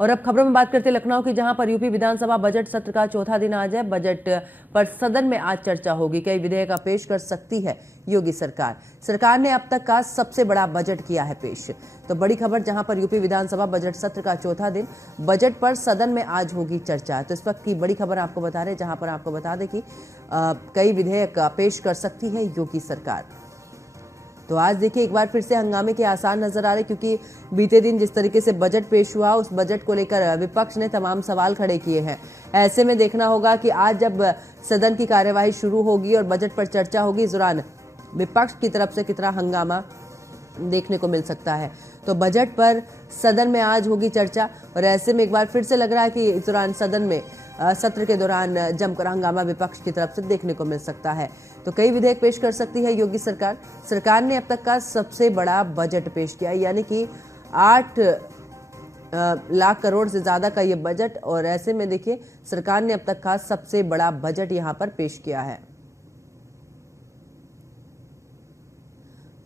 और अब खबरों में बात करते हैं लखनऊ की, जहां पर यूपी विधानसभा बजट सत्र का चौथा दिन आज है। बजट पर सदन में आज चर्चा होगी। कई विधेयक पेश कर सकती है योगी सरकार। सरकार ने अब तक का सबसे बड़ा बजट किया है पेश। तो बड़ी खबर, जहां पर यूपी विधानसभा बजट सत्र का चौथा दिन, बजट पर सदन में आज होगी चर्चा। तो इस वक्त की बड़ी खबर आपको बता रहे हैं, जहां पर आपको बता दें कि कई विधेयक पेश कर सकती है योगी सरकार। तो आज देखिए एक बार फिर से हंगामे के आसार नजर आ रहे, क्योंकि बीते दिन जिस तरीके से बजट पेश हुआ, उस बजट को लेकर विपक्ष ने तमाम सवाल खड़े किए हैं। ऐसे में देखना होगा कि आज जब सदन की कार्यवाही शुरू होगी और बजट पर चर्चा होगी, इस दौरान विपक्ष की तरफ से कितना हंगामा देखने को मिल सकता है। तो बजट पर सदन में आज होगी चर्चा, और ऐसे में एक बार फिर से लग रहा है कि इस दौरान सदन में सत्र के दौरान जमकर हंगामा विपक्ष की तरफ से देखने को मिल सकता है। तो कई विधेयक पेश कर सकती है योगी सरकार। सरकार ने अब तक का सबसे बड़ा बजट पेश किया, यानी कि 8 लाख करोड़ से ज्यादा का ये बजट। और ऐसे में देखिए सरकार ने अब तक का सबसे बड़ा बजट यहां पर पेश किया है।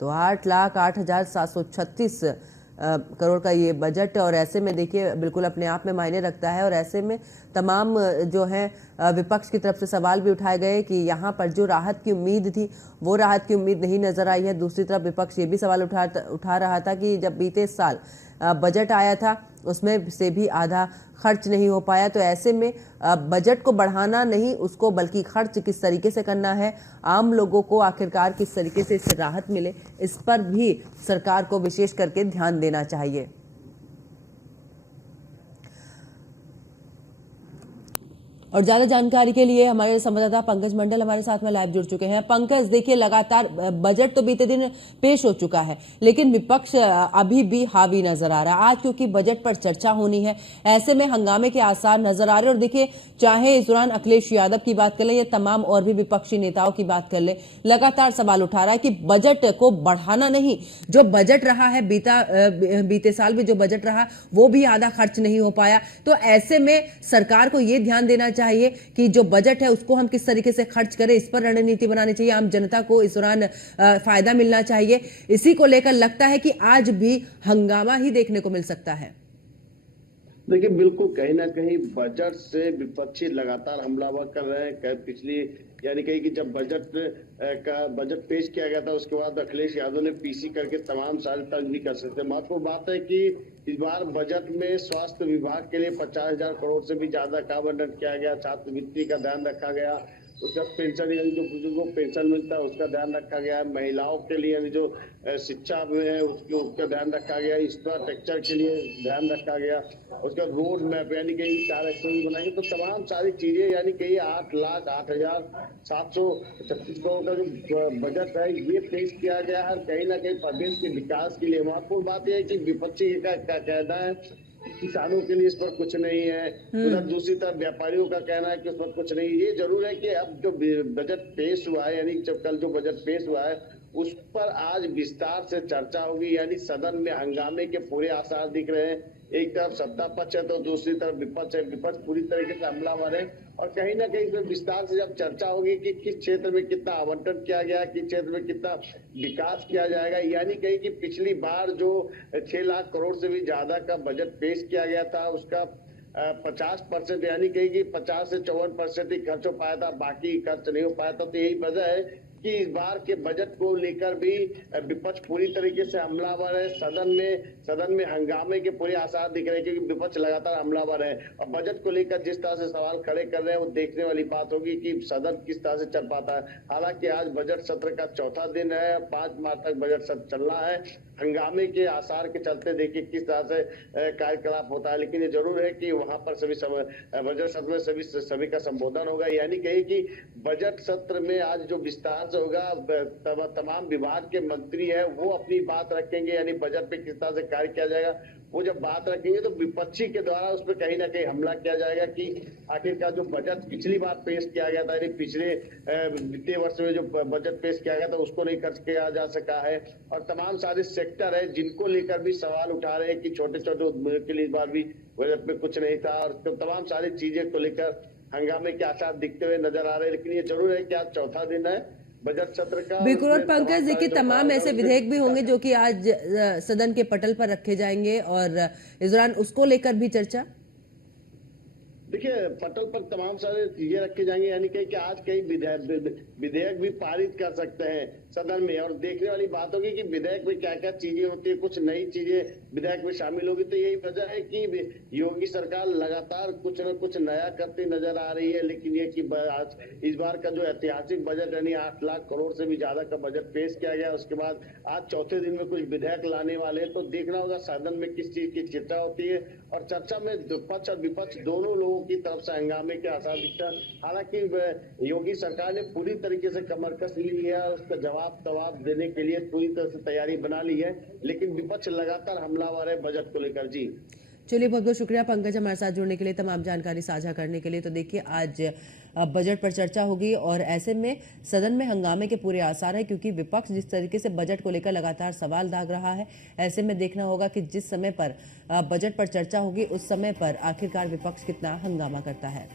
तो 8,08,736 करोड़ का ये बजट, और ऐसे में देखिए बिल्कुल अपने आप में मायने रखता है। और ऐसे में तमाम जो है विपक्ष की तरफ से सवाल भी उठाए गए कि यहाँ पर जो राहत की उम्मीद थी, वो राहत की उम्मीद नहीं नजर आई है। दूसरी तरफ विपक्ष ये भी सवाल उठा रहा था कि जब बीते साल बजट आया था, उसमें से भी आधा खर्च नहीं हो पाया। तो ऐसे में बजट को बढ़ाना नहीं, उसको बल्कि खर्च किस तरीके से करना है, आम लोगों को आखिरकार किस तरीके से इससे राहत मिले, इस पर भी सरकार को विशेष करके ध्यान देना चाहिए। और ज्यादा जानकारी के लिए हमारे संवाददाता पंकज मंडल हमारे साथ में लाइव जुड़ चुके हैं। पंकज, देखिए लगातार बजट तो बीते दिन पेश हो चुका है, लेकिन विपक्ष अभी भी हावी नजर आ रहा है। आज क्योंकि बजट पर चर्चा होनी है, ऐसे में हंगामे के आसार नजर आ रहे हैं। और देखिए, चाहे इस दौरान अखिलेश यादव की बात कर ले या तमाम और भी विपक्षी नेताओं की बात कर ले, लगातार सवाल उठा रहा है कि बजट को बढ़ाना नहीं, जो बजट रहा है बीते साल में जो बजट रहा, वो भी आधा खर्च नहीं हो पाया। तो ऐसे में सरकार को यह ध्यान देना चाहिए कि जो बजट है उसको हम किस तरीके से खर्च करें, इस पर रणनीति बनानी चाहिए। आम जनता को इस दौरान फायदा मिलना चाहिए। इसी को लेकर लगता है कि आज भी हंगामा ही देखने को मिल सकता है। देखिए, बिल्कुल कहीं ना कहीं बजट से विपक्षी लगातार हमलावर कर रहे हैं। पिछली यानी कहीं कि जब बजट पेश किया गया था, उसके बाद अखिलेश यादव ने पीसी करके तमाम सारे तर्ज भी कर सकते हैं। महत्वपूर्ण बात है कि इस बार बजट में स्वास्थ्य विभाग के लिए 50,000 करोड़ से भी ज्यादा का आवंटन किया गया। छात्रवृत्ति का ध्यान रखा गया, उसका पेंशन यानी जो बुजुर्गों को पेंशन मिलता है उसका ध्यान रखा गया है। महिलाओं के लिए यानी जो शिक्षा में है उसका ध्यान रखा गया। इंफ्रास्ट्रक्चर के लिए ध्यान रखा गया। उसका रोड मैप यानी कि 4 एक्सप्रेस बनाएंगे। तो तमाम सारी चीजें यानी कि 8,08,736 करोड़ का जो बजट है ये पेश किया गया है। कहीं ना कहीं प्रदेश के विकास के लिए महत्वपूर्ण बात यह है कि विपक्षी का कहना है किसानों के लिए इस पर कुछ नहीं है, उधर दूसरी तरफ व्यापारियों का कहना है कि उस पर कुछ नहीं। ये जरूर है कि अब जो बजट पेश हुआ है, यानी जब कल जो बजट पेश हुआ है उस पर आज विस्तार से चर्चा होगी। यानी सदन में हंगामे के पूरे आसार दिख रहे हैं। एक तरफ सत्ता पक्ष है तो दूसरी तरफ विपक्ष है। विपक्ष पूरी तरीके से हमलावर है, और कहीं ना कहीं विस्तार से जब चर्चा होगी कि किस क्षेत्र में कितना आवंटन किया गया, किस क्षेत्र में कितना विकास किया जाएगा। यानी कहीं कि पिछली बार जो 6 लाख करोड़ से भी ज्यादा का बजट पेश किया गया था, उसका 50% यानी कहीं कि 50 से 54% ही खर्च हो पाया था, बाकी खर्च नहीं हो पाया था। तो यही वजह है कि इस बार के बजट को लेकर भी विपक्ष पूरी तरीके से हमलावर है। सदन में हंगामे के पूरे आसार दिख रहे हैं, क्योंकि विपक्ष लगातार हमलावर है। और बजट को लेकर जिस तरह से सवाल खड़े कर रहे हैं, वो देखने वाली बात होगी कि सदन किस तरह से चल पाता है। हालांकि आज बजट सत्र का चौथा दिन है, 5 मार्च तक बजट सत्र चलना है। हंगामे के आसार के चलते देखिए किस तरह से कार्यकलाप होता है। लेकिन ये जरूर है कि वहां पर बजट सत्र में सभी का संबोधन होगा। यानी कहीं कि बजट सत्र में आज जो विस्तार से होगा, तमाम विभाग के मंत्री है वो अपनी बात रखेंगे। यानी बजट पे किस तरह से कार्य किया जाएगा, वो जब बात रखेंगे तो विपक्षी के द्वारा उस पर कहीं ना कहीं हमला किया जाएगा कि आखिरकार जो बजट पिछली बार पेश किया गया था, यानी पिछले वित्तीय वर्ष में जो बजट पेश किया गया था उसको नहीं खर्च किया जा सका है। और तमाम सारे सेक्टर है जिनको लेकर भी सवाल उठा रहे हैं कि छोटे छोटे उद्योगों के लिए इस बार भी बजट में कुछ नहीं था। और तो तमाम सारी चीजें को लेकर हंगामे के आसार दिखते हुए नजर आ रहे हैं। लेकिन ये जरूर है कि आज चौथा दिन है, बजट सत्र का। बिल्कुल। और उसमें पंकज देखिए, तमाम ऐसे विधेयक भी होंगे जो कि आज सदन के पटल पर रखे जाएंगे और इस दौरान उसको लेकर भी चर्चा। देखिए, पटल पर तमाम सारे चीजें रखे जाएंगे, यानी कि आज कई विधेयक भी पारित कर सकते हैं सदन में। और देखने वाली बात होगी कि विधेयक में क्या क्या चीजें होती है, कुछ नई चीजें विधेयक में शामिल होगी। तो यही वजह है कि योगी सरकार लगातार कुछ न कुछ नया करती नजर आ रही है। लेकिन ये कि आज इस बार का जो ऐतिहासिक बजट यानी 8 लाख करोड़ से भी ज्यादा का बजट पेश किया गया, उसके बाद आज चौथे दिन में कुछ विधेयक लाने वाले हैं। तो देखना होगा सदन में किस चीज की चर्चा होती है। और चर्चा में पक्ष और विपक्ष दोनों लोगों की तरफ से हंगामे के आसार दिखता है। हालांकि योगी सरकार ने पूरी तरीके से कमर कस ली है और उसका जवाब देने के लिए पूरी तरह से तैयारी बना ली है। लेकिन विपक्ष लगातार हमलावर है बजट को लेकर। जी चलिए, बहुत बहुत शुक्रिया पंकज हमारे साथ जुड़ने के लिए, तमाम जानकारी साझा करने के लिए। तो देखिए, आज बजट पर चर्चा होगी और ऐसे में सदन में हंगामे के पूरे आसार है, क्योंकि विपक्ष जिस तरीके से बजट को लेकर लगातार सवाल दाग रहा है। ऐसे में देखना होगा कि जिस समय पर बजट पर चर्चा होगी उस समय पर आखिरकार विपक्ष कितना हंगामा करता है।